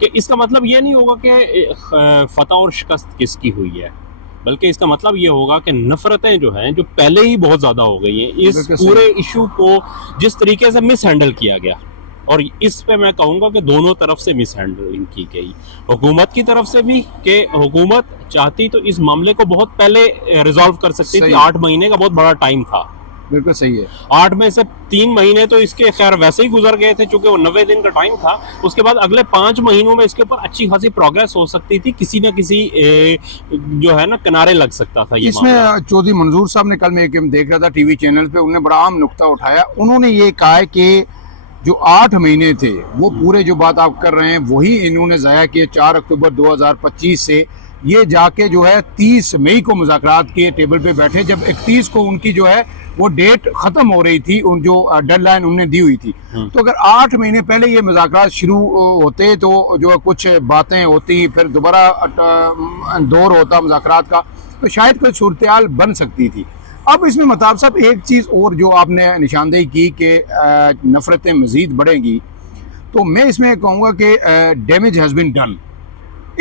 کہ اس کا مطلب یہ نہیں ہوگا کہ فتح اور شکست کس کی ہوئی ہے، بلکہ اس کا مطلب یہ ہوگا کہ نفرتیں جو ہیں جو پہلے ہی بہت زیادہ ہو گئی ہیں، اس پورے ایشو کو جس طریقے سے مس ہینڈل کیا گیا، اور اس پہ میں کہوں گا کہ دونوں طرف سے مس ہینڈلنگ کی گئی، حکومت کی طرف سے بھی کہ حکومت چاہتی تو اس معاملے کو بہت پہلے ریزالو کر سکتی تھی، 8 مہینے کا بہت بڑا ٹائم تھا، بالکل صحیح ہے، 8 میں سے 3 مہینے تو اس کے خیر ویسے ہی گزر گئے تھے چونکہ وہ 90 دن کا ٹائم تھا، اس کے بعد اگلے 5 مہینوں میں اس کے اوپر اچھی خاصی پروگریس ہو سکتی تھی، کسی نہ کسی جو ہے نا کنارے لگ سکتا تھا یہ اس میں چودھری منظور صاحب نے کل میں ایک دیکھ رہا تھا ٹی وی چینل پہ، انہوں نے بڑا عام نقطہ اٹھایا، انہوں نے یہ کہا ہے کہ جو 8 مہینے تھے وہ پورے جو بات آپ کر رہے ہیں وہی انہوں نے ضائع کیے 4 اکتوبر 2025 سے، یہ جا کے جو ہے 30 مئی کو مذاکرات کے ٹیبل پہ بیٹھے، جب 31 کو ان کی جو ہے وہ ڈیٹ ختم ہو رہی تھی، ان جو ڈیڈ لائن انہوں نے دی ہوئی تھی، تو اگر 8 مہینے پہلے یہ مذاکرات شروع ہوتے تو جو کچھ باتیں ہوتی، پھر دوبارہ دور ہوتا مذاکرات کا، تو شاید کوئی صورتحال بن سکتی تھی۔ اب اس میں مطاب صاحب ایک چیز اور جو آپ نے نشاندہی کی کہ نفرتیں مزید بڑھیں گی، تو میں اس میں کہوں گا کہ ڈیمیج ہیز بین ڈن،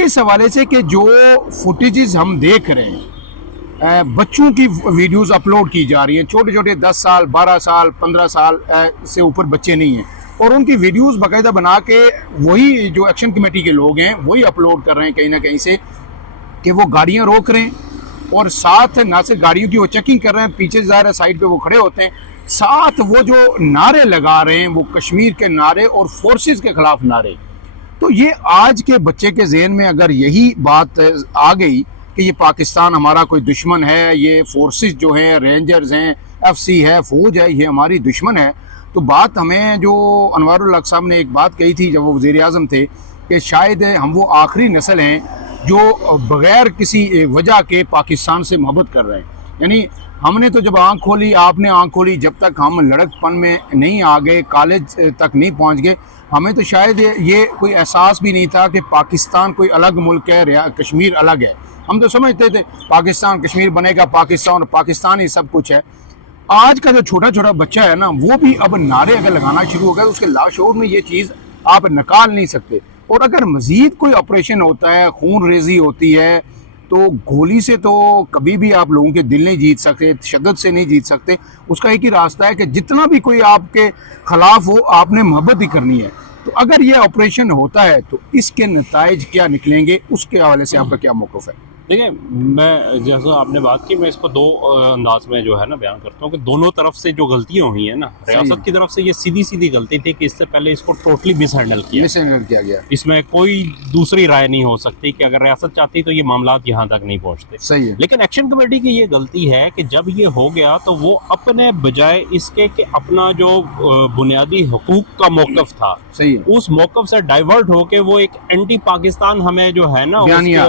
اس حوالے سے کہ جو فوٹیجز ہم دیکھ رہے ہیں، بچوں کی ویڈیوز اپلوڈ کی جا رہی ہیں، چھوٹے چھوٹے 10 سال 12 سال 15 سال سے اوپر بچے نہیں ہیں، اور ان کی ویڈیوز باقاعدہ بنا کے وہی جو ایکشن کمیٹی کے لوگ ہیں وہی اپلوڈ کر رہے ہیں کہیں نہ کہیں سے، کہ وہ گاڑیاں روک رہے ہیں، اور ساتھ نہ صرف گاڑیوں کی وہ چیکنگ کر رہے ہیں، پیچھے ظاہر سائڈ پہ وہ کھڑے ہوتے ہیں، ساتھ وہ جو نعرے لگا رہے ہیں وہ کشمیر کے نعرے اور فورسز کے خلاف نعرے، تو یہ آج کے بچے کے ذہن میں اگر یہی بات آ گئی کہ یہ پاکستان ہمارا کوئی دشمن ہے، یہ فورسز جو ہیں، رینجرز ہیں، ایف سی ہے، فوج ہے، یہ ہماری دشمن ہے، تو بات ہمیں جو انوار الحق صاحب نے ایک بات کہی تھی جب وہ وزیر اعظم تھے کہ شاید ہم وہ آخری نسل ہیں جو بغیر کسی وجہ کے پاکستان سے محبت کر رہے ہیں، یعنی ہم نے تو جب آنکھ کھولی، آپ نے آنکھ کھولی، جب تک ہم لڑک پن میں نہیں آ گئے، کالج تک نہیں پہنچ گئے، ہمیں تو شاید یہ کوئی احساس بھی نہیں تھا کہ پاکستان کوئی الگ ملک ہے، کشمیر الگ ہے، ہم تو سمجھتے تھے پاکستان کشمیر بنے گا، پاکستان ہی سب کچھ ہے۔ آج کا جو چھوٹا چھوٹا بچہ ہے نا، وہ بھی اب نعرے اگر لگانا شروع ہو گیا تو اس کے لاشعور میں یہ چیز آپ نکال نہیں سکتے، اور اگر مزید کوئی آپریشن ہوتا ہے، خون ریزی ہوتی ہے، تو گولی سے تو کبھی بھی آپ لوگوں کے دل نہیں جیت سکتے، تشدد سے نہیں جیت سکتے، اس کا ایک ہی راستہ ہے کہ جتنا بھی کوئی آپ کے خلاف ہو آپ نے محبت ہی کرنی ہے، تو اگر یہ آپریشن ہوتا ہے تو اس کے نتائج کیا نکلیں گے، اس کے حوالے سے آپ کا کیا موقف ہے؟ دیکھیں، میں جیسا آپ نے بات کی، میں اس کو 2 انداز میں جو ہے نا بیان کرتا ہوں کہ دونوں طرف سے جو غلطیاں ہوئی ہیں نا، ریاست کی طرف سے یہ سیدھی غلطی تھی کہ اس سے پہلے اس کو ٹوٹلی مس ہینڈل کیا گیا، اس میں کوئی دوسری رائے نہیں ہو سکتی کہ اگر ریاست چاہتی تو یہ معاملات یہاں تک نہیں پہنچتے، صحیح ہے، لیکن ایکشن کمیٹی کی یہ غلطی ہے کہ جب یہ ہو گیا تو وہ اپنے بجائے اس کے کہ اپنا جو بنیادی حقوق کا موقف تھا، اس موقف سے ڈائیورٹ ہو کے وہ ایک اینٹی پاکستان ہمیں جو ہے نا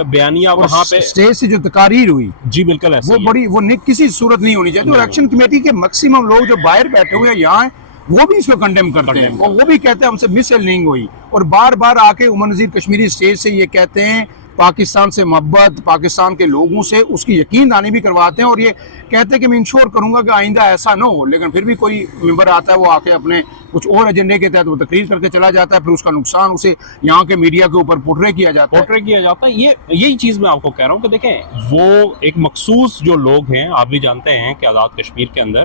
بیانیہ وہاں پہ اسٹیج سے جو تقاریر ہوئی، جی بالکل ایسا وہ بڑی وہ کسی صورت نہیں ہونی چاہیے، اور ایکشن کمیٹی کے میکسیمم لوگ جو باہر بیٹھے ہوئے ہیں یہاں ہیں وہ بھی اس کو کنڈیم کرتے ہیں، اور وہ بھی کہتے ہیں ہم سے مس ہینڈلنگ ہوئی، اور بار بار آ کے عمر نذیر کشمیری اسٹیج سے یہ کہتے ہیں پاکستان سے محبت، پاکستان کے لوگوں سے اس کی یقین دہانی بھی کرواتے ہیں، اور یہ کہتے ہیں کہ میں انشور کروں گا کہ آئندہ ایسا نہ ہو، لیکن پھر بھی کوئی ممبر آتا ہے وہ آ کے اپنے کچھ اور ایجنڈے کے تحت وہ تقریر کر کے چلا جاتا ہے، پھر اس کا نقصان اسے یہاں کے میڈیا کے اوپر پورٹرے کیا جاتا ہے۔ یہی چیز میں آپ کو کہہ رہا ہوں کہ دیکھیں، وہ ایک مخصوص جو لوگ ہیں، آپ بھی جانتے ہیں کہ آزاد کشمیر کے اندر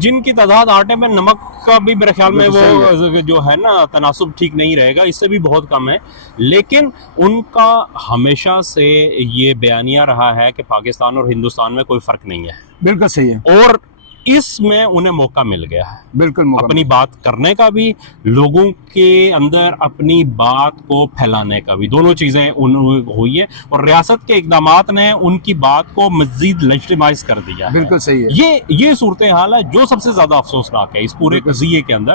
جن کی تعداد آٹے میں نمک کا بھی میرے خیال میں وہ جو ہے نا تناسب ٹھیک نہیں رہے گا، اس سے بھی بہت کم ہے، لیکن ان کا ہمیشہ سے یہ بیانیہ رہا ہے کہ پاکستان اور ہندوستان میں کوئی فرق نہیں ہے، بالکل صحیح ہے، اور اس میں انہیں موقع مل گیا ہے، بالکل موقع اپنی بات کرنے کا بھی، لوگوں کے اندر اپنی بات کو پھیلانے کا بھی، دونوں چیزیں ہوئی ہیں، اور ریاست کے اقدامات نے ان کی بات کو مزید لیجٹیمائز کر دیا ہے، بالکل صحیح ہے، یہ صورتحال ہے جو سب سے زیادہ افسوسناک ہے اس پورے قضیے کے اندر۔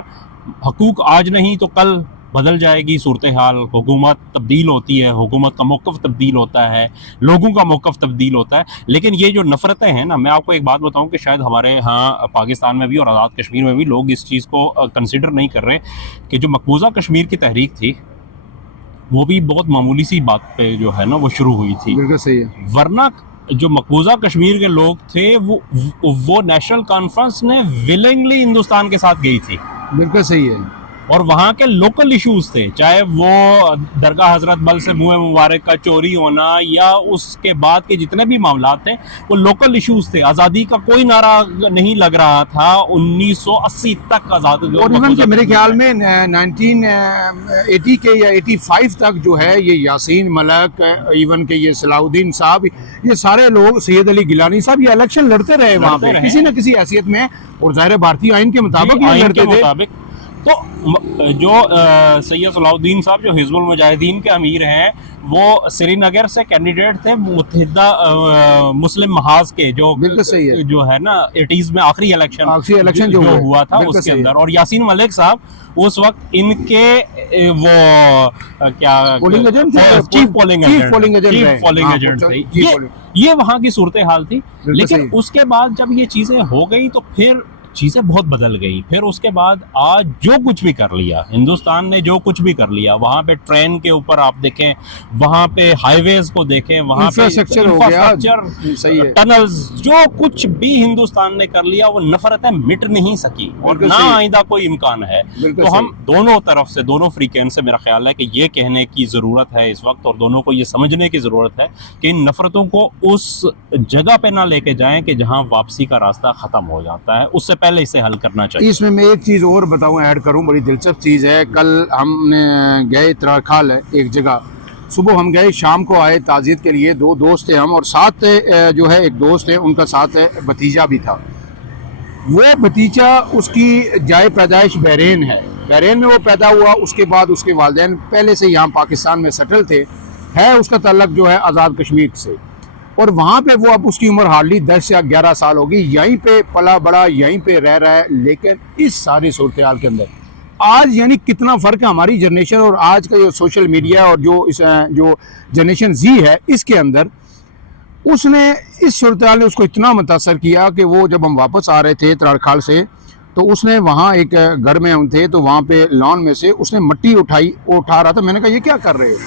حقوق آج نہیں تو کل بدل جائے گی صورتحال، حکومت تبدیل ہوتی ہے، حکومت کا موقف تبدیل ہوتا ہے، لوگوں کا موقف تبدیل ہوتا ہے، لیکن یہ جو نفرتیں ہیں نا، میں آپ کو ایک بات بتاؤں کہ شاید ہمارے ہاں پاکستان میں بھی اور آزاد کشمیر میں بھی لوگ اس چیز کو کنسیڈر نہیں کر رہے کہ جو مقبوضہ کشمیر کی تحریک تھی وہ بھی بہت معمولی سی بات پہ جو ہے نا وہ شروع ہوئی تھی، بالکل صحیح ہے، ورنہ جو مقبوضہ کشمیر کے لوگ تھے وہ نیشنل کانفرنس نے ولنگلی ہندوستان کے ساتھ گئی تھی، بالکل صحیح ہے، اور وہاں کے لوکل ایشوز تھے, چاہے وہ درگاہ حضرت بل سے منہ مبارک کا چوری ہونا یا اس کے بعد کے جتنے بھی معاملات تھے وہ لوکل ایشوز تھے. آزادی کا کوئی نعرہ نہیں لگ رہا تھا 1980 تک آزاد, اور ایون کہ میرے خیال میں 1980 کے یا 85 تک جو ہے یہ یاسین ملک, ایون کہ یہ صلاح الدین صاحب, یہ سارے لوگ, سید علی گیلانی صاحب, یہ الیکشن لڑتے رہے وہاں پہ کسی نہ کسی حیثیت میں, اور ظاہر بھارتی آئین کے مطابق یہ لڑتے تھے. تو جو سید صلاح الدین صاحب جو حزب المجاہدین کے امیر ہیں وہ سری نگر سے کینڈیڈیٹ تھے متحدہ مسلم محاذ کے, جو ہے نا 80s میں آخری الیکشن جو ہوا تھا اس کے اندر, اور یاسین ملک صاحب اس وقت ان کے وہ کیا چیف پولنگ ایجنٹ تھے. یہ وہاں کی صورتحال تھی. لیکن اس کے بعد جب یہ چیزیں ہو گئی تو پھر چیزیں بہت بدل گئی. پھر اس کے بعد آج جو کچھ بھی کر لیا ہندوستان نے, جو کچھ بھی کر لیا, وہاں پہ ٹرین کے اوپر آپ دیکھیں, وہاں پہ ہائی ویز کو دیکھیں, وہاں پہ انفراسٹرکچر, ٹنلز, جو کچھ بھی ہندوستان نے کر لیا وہ نفرتیں مٹ نہیں سکی اور نہ آئندہ کوئی امکان ہے. تو ہم دونوں طرف سے, دونوں فریقین سے میرا خیال ہے کہ یہ کہنے کی ضرورت ہے اس وقت, اور دونوں کو یہ سمجھنے کی ضرورت ہے کہ ان نفرتوں کو اس جگہ پہ نہ لے کے جائیں کہ جہاں واپسی کا راستہ ختم ہو جاتا ہے. اس سے پہلے اسے حل کرنا چاہیے. اس میں ایک چیز اور بتاؤں, ایڈ کروں, بڑی دلچسپ چیز ہے. کل ہم نے گئے تراکھال ہے ایک جگہ, صبح ہم گئے, شام کو آئے تعزیت کے لیے. 2 دوست تھے ہم, اور ساتھ جو ہے ایک دوست ہے, ان کا ساتھ بھتیجا بھی تھا. وہ بھتیجا, اس کی جائے پیدائش بحرین ہے, بحرین میں وہ پیدا ہوا. اس کے بعد اس کے والدین پہلے سے یہاں پاکستان میں سیٹل تھے, ہے اس کا تعلق جو ہے آزاد کشمیر سے, اور وہاں پہ وہ اب اس کی عمر ہارڈلی 10 یا 11 سال ہوگی, یہیں پہ پلا بڑا, یہیں پہ رہ رہا ہے. لیکن اس ساری صورتحال کے اندر آج یعنی کتنا فرق ہے ہماری جنریشن اور آج کا جو سوشل میڈیا اور جو جنریشن زی ہے اس کے اندر. اس نے اس صورتحال نے اس کو اتنا متاثر کیا کہ وہ جب ہم واپس آ رہے تھے تراڑکھال سے, تو اس نے وہاں ایک گھر میں ہم تھے, تو وہاں پہ لان میں سے اس نے مٹی اٹھا رہا تھا. میں نے کہا یہ کیا کر رہے ہو؟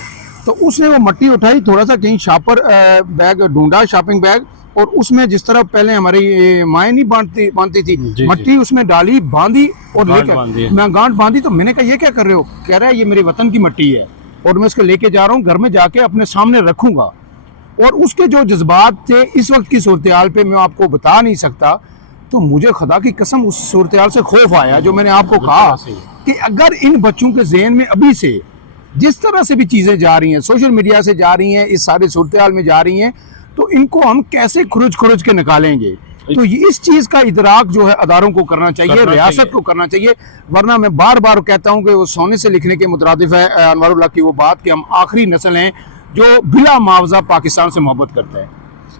تو اس نے وہ مٹی اٹھائی, تھوڑا سا کہیں شاپر بیگ ڈھونڈا, شاپنگ بیگ, اور اس میں جس طرح پہلے ہماری مائیں نہیں باندھتی تھی, مٹی اس میں ڈالی, باندھی اور لے کر میں گانٹ باندھی. تو میں نے کہا یہ کیا کر رہے ہو؟ کہہ رہا ہے یہ میرے وطن کی مٹی ہے اور میں اس کو لے کے جا رہا ہوں, گھر میں جا کے اپنے سامنے رکھوں گا. اور اس کے جو جذبات تھے اس وقت کی صورتحال پہ میں آپ کو بتا نہیں سکتا. تو مجھے خدا کی قسم اس صورتحال سے خوف آیا, جو میں نے آپ کو کہا کہ اگر ان بچوں کے ذہن میں ابھی سے جس طرح سے بھی چیزیں جا رہی ہیں, سوشل میڈیا سے جا رہی ہیں, اس سارے صورتحال میں جا رہی ہیں, تو ان کو ہم کیسے کھرچ کے نکالیں گے؟ تو اس چیز کا ادراک جو ہے اداروں کو کرنا چاہیے, ریاست کو کرنا چاہیے. ورنہ میں بار بار کہتا ہوں کہ وہ سونے سے لکھنے کے مترادف ہے انوار اللہ کی وہ بات کہ ہم آخری نسل ہیں جو بلا معاوضہ پاکستان سے محبت کرتا ہے.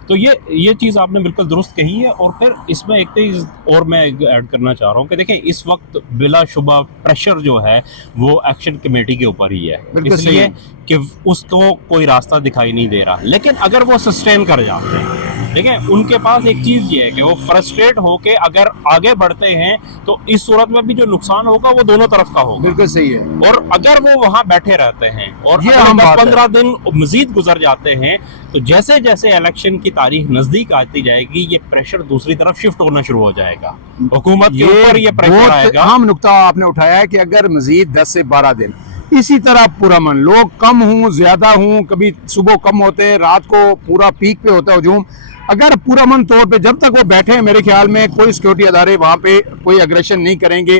تو یہ چیز آپ نے بالکل درست کہی ہے. اور پھر اس میں ایک چیز اور میں ایڈ کرنا چاہ رہا ہوں کہ دیکھیں اس وقت بلا شبہ پریشر جو ہے وہ ایکشن کمیٹی کے اوپر ہی ہے, اس لیے کہ اس کو کوئی راستہ دکھائی نہیں دے رہا. لیکن اگر وہ سسٹین کر جاتے ہیں, دیکھیں ان کے پاس ایک چیز یہ ہے کہ وہ فرسٹریٹ ہو کے اگر آگے بڑھتے ہیں تو اس صورت میں بھی جو نقصان ہوگا وہ دونوں طرف کا ہوگا. بالکل صحیح ہے. اور اگر وہ وہاں بیٹھے رہتے ہیں اور 10-15 دن مزید گزر جاتے ہیں تو جیسے جیسے الیکشن کی تاریخ نزدیک آتی جائے گی یہ پریشر دوسری طرف شفٹ ہونا شروع ہو جائے گا, حکومت کے اوپر یہ پریشر آئے گا. اہم نقطہ آپ نے اٹھایا ہے کہ اگر مزید 10 سے 12 دن اسی طرح پرامن, لوگ کم ہوں زیادہ ہوں, کبھی صبح کم ہوتے ہیں, رات کو پورا پیک پہ ہوتا ہے ہجوم, اگر پرامن طور پہ جب تک وہ بیٹھے ہیں میرے خیال میں کوئی سیکورٹی ادارے وہاں پہ کوئی اگریشن نہیں کریں گے.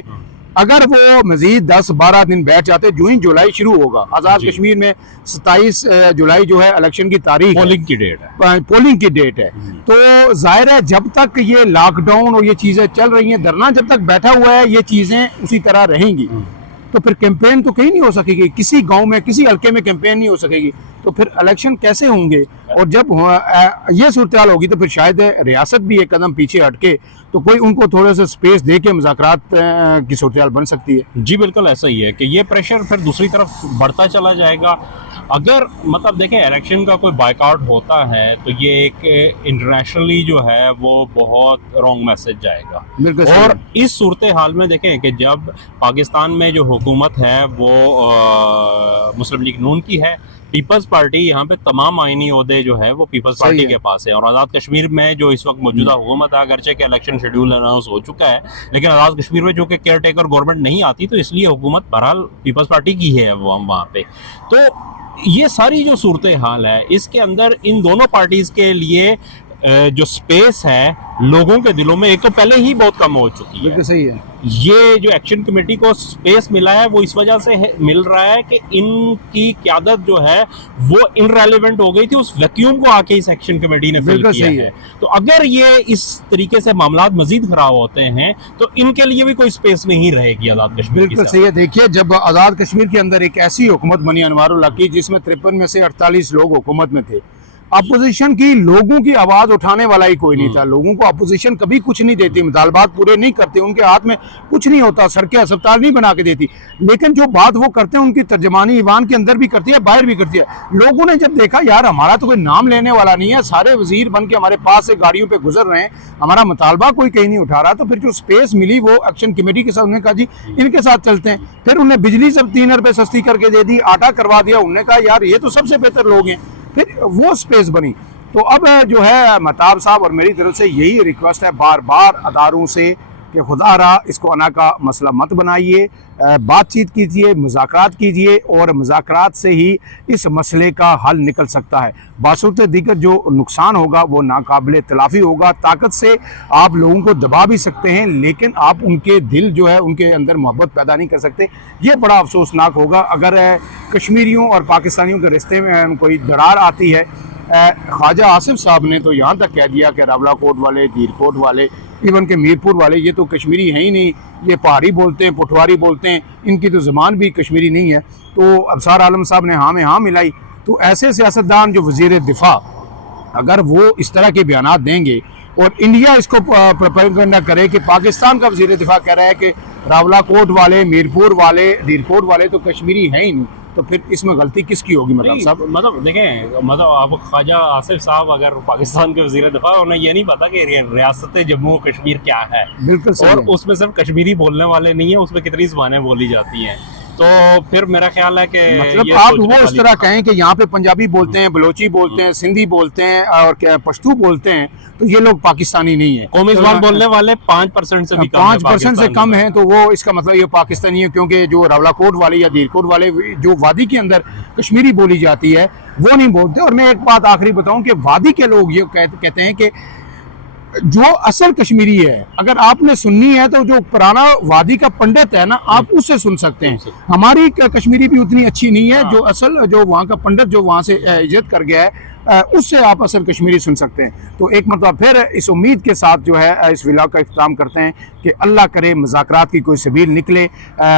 اگر وہ مزید 10-12 دن بیٹھ جاتے, جو ہی جولائی شروع ہوگا آزاد کشمیر میں 27 جولائی جو ہے الیکشن کی تاریخ, پولنگ کی ڈیٹ ہے, تو ظاہر ہے جب تک یہ لاک ڈاؤن اور یہ چیزیں چل رہی ہیں, دھرنا جب تک بیٹھا ہوا ہے یہ چیزیں اسی طرح رہیں گی. تو پھر کیمپین تو کہیں نہیں ہو سکے گی, کسی گاؤں میں کسی حلقے میں کیمپین نہیں ہو سکے گی, تو پھر الیکشن کیسے ہوں گے؟ اور جب یہ صورتحال ہوگی تو پھر شاید ریاست بھی ایک قدم پیچھے ہٹ کے تو کوئی ان کو تھوڑا سا سپیس دے کے مذاکرات کی صورتحال بن سکتی ہے. جی بالکل ایسا ہی ہے کہ یہ پریشر پھر دوسری طرف بڑھتا چلا جائے گا. اگر مطلب دیکھیں الیکشن کا کوئی بائیک آؤٹ ہوتا ہے تو یہ ایک انٹرنیشنلی جو ہے وہ بہت رانگ میسج جائے گا. اور اس صورتحال میں دیکھیں کہ جب پاکستان میں جو حکومت ہے وہ مسلم لیگ نون کی ہے, پیپلز پارٹی یہاں پہ تمام آئینی عہدے جو ہے وہ پیپلز صحیح پارٹی ہے۔ کے پاس ہے، اور آزاد کشمیر میں جو اس وقت موجودہ حکومت ہے، اگرچہ کہ الیکشن شیڈول اناؤنس ہو چکا ہے، لیکن آزاد کشمیر میں جو کہ کیئر ٹیکر گورنمنٹ نہیں آتی، تو اس لیے حکومت بہرحال پیپلز پارٹی کی ہے وہاں پہ۔ تو یہ ساری جو صورتحال ہے، اس کے اندر ان دونوں پارٹیز کے لیے جو سپیس ہے لوگوں کے دلوں میں ایک تو پہلے ہی بہت کم ہو چکی ہے۔ بالکل صحیح ہے۔ یہ جو ایکشن کمیٹی کو سپیس ملا ہے وہ اس وجہ سے مل رہا ہے کہ ان کی قیادت جو ہے وہ انریلیونٹ ہو گئی تھی، اس ویکیوم کو آ کے اس ایکشن کمیٹی نے فل بالکل کیا صحیح ہے۔ ہے۔ تو اگر یہ اس طریقے سے معاملات مزید خراب ہوتے ہیں تو ان کے لیے بھی کوئی سپیس نہیں رہے گی آزاد کشمیر کی بالکل سیاست۔ صحیح ہے۔ دیکھیے، جب آزاد کشمیر کے اندر ایک ایسی حکومت بنی انوار اللہ کی، جس میں 53 میں سے 48 لوگ حکومت میں تھے، اپوزیشن کی لوگوں کی آواز اٹھانے والا ہی کوئی نہیں تھا۔ لوگوں کو اپوزیشن کبھی کچھ نہیں دیتی، مطالبات پورے نہیں کرتے، ان کے ہاتھ میں کچھ نہیں ہوتا، سڑکیں اسپتال نہیں بنا کے دیتی، لیکن جو بات وہ کرتے ہیں ان کی ترجمانی ایوان کے اندر بھی کرتی ہے، باہر بھی کرتی ہے۔ لوگوں نے جب دیکھا یار ہمارا تو کوئی نام لینے والا نہیں ہے، سارے وزیر بن کے ہمارے پاس سے گاڑیوں پہ گزر رہے ہیں، ہمارا مطالبہ کوئی کہیں نہیں اٹھا رہا، تو پھر جو سپیس ملی وہ ایکشن کمیٹی کے ساتھ، انہوں نے کہا جی ان کے ساتھ چلتے ہیں۔ پھر انہیں بجلی سب 3 روپے سستی کر کے دے دی، آٹا کروا دیا، انہوں نے کہا یار یہ تو سب سے بہتر لوگ ہیں، پھر وہ سپیس بنی۔ تو اب جو ہے مہتاب صاحب اور میری طرف سے یہی ریکویسٹ ہے بار بار اداروں سے کہ خدا را اس کو انا کا مسئلہ مت بنائیے، بات چیت کیجئے، مذاکرات کیجئے، اور مذاکرات سے ہی اس مسئلے کا حل نکل سکتا ہے۔ باصورت دیگر جو نقصان ہوگا وہ ناقابل تلافی ہوگا۔ طاقت سے آپ لوگوں کو دبا بھی سکتے ہیں، لیکن آپ ان کے دل جو ہے ان کے اندر محبت پیدا نہیں کر سکتے۔ یہ بڑا افسوسناک ہوگا اگر کشمیریوں اور پاکستانیوں کے رشتے میں کوئی درار آتی ہے۔ خواجہ آصف صاحب نے تو یہاں تک کہہ دیا کہ راولہ کوٹ والے، دیر کوٹ والے، ایون کہ میرپور والے یہ تو کشمیری ہیں ہی نہیں، یہ پہاڑی بولتے ہیں، پٹواری بولتے ہیں، ان کی تو زبان بھی کشمیری نہیں ہے۔ تو ابصار عالم صاحب نے ہاں میں ہاں ملائی۔ تو ایسے سیاستدان جو وزیر دفاع اگر وہ اس طرح کے بیانات دیں گے اور انڈیا اس کو پروپیگنڈا کرے کہ پاکستان کا وزیر دفاع کہہ رہا ہے کہ راولہ کوٹ والے، میرپور والے، دیر کوٹ والے تو کشمیری ہیں ہی نہیں، تو پھر اس میں غلطی کس کی ہوگی مطلب صاحب؟ مطلب دیکھیں، مطلب آپ خواجہ آصف صاحب اگر پاکستان کے وزیر دفاع، انہیں یہ نہیں پتا کہ ریاست جموں و کشمیر کیا ہے، بالکل صحیح اور ہے۔ اس میں صرف کشمیری بولنے والے نہیں ہیں، اس میں کتنی زبانیں بولی جاتی ہیں۔ تو پھر میرا خیال ہے کہ مطلب یہ آپ سوچنے وہ اس والی طرح کہیں کہ یہاں پہ پنجابی بولتے ہیں، بلوچی بولتے ہیں، سندھی بولتے ہیں اور پشتو بولتے ہیں، تو یہ لوگ پاکستانی نہیں ہیں۔ قومی زبان بولنے والے 5% سے بھی کم 5% سے کم ہیں، تو وہ اس کا مطلب یہ پاکستانی ہے، کیونکہ جو راولہ کوٹ والے یا دیر کوٹ والے جو وادی کے اندر کشمیری بولی جاتی ہے وہ نہیں بولتے۔ اور میں ایک بات آخری بتاؤں کہ وادی کے لوگ یہ کہتے ہیں کہ جو اصل کشمیری ہے اگر آپ نے سننی ہے تو جو پرانا وادی کا پنڈت ہے نا، آپ اس سے سن سکتے ہیں۔ ہماری کشمیری بھی اتنی اچھی نہیں ہے، جو اصل جو وہاں کا پنڈت جو وہاں سے ہجرت کر گیا ہے اس سے آپ اصل کشمیری سن سکتے ہیں۔ تو ایک مرتبہ پھر اس امید کے ساتھ جو ہے اس ولاگ کا اختتام کرتے ہیں کہ اللہ کرے مذاکرات کی کوئی سبیل نکلے،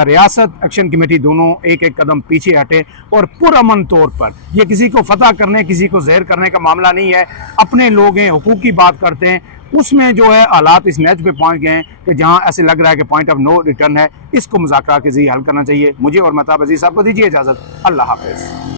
ریاست ایکشن کمیٹی دونوں ایک ایک قدم پیچھے ہٹے، اور پرامن طور پر، یہ کسی کو فتح کرنے کسی کو زہر کرنے کا معاملہ نہیں ہے، اپنے لوگ ہیں، حقوق کی بات کرتے ہیں، اس میں جو ہے حالات اس نیچ پہ پہنچ گئے ہیں کہ جہاں ایسے لگ رہا ہے کہ پوائنٹ آف نو ریٹرن ہے، اس کو مذاکرات کے ذریعے حل کرنا چاہیے۔ مجھے اور مہتاب عزیز صاحب کو دیجیے اجازت، اللہ حافظ۔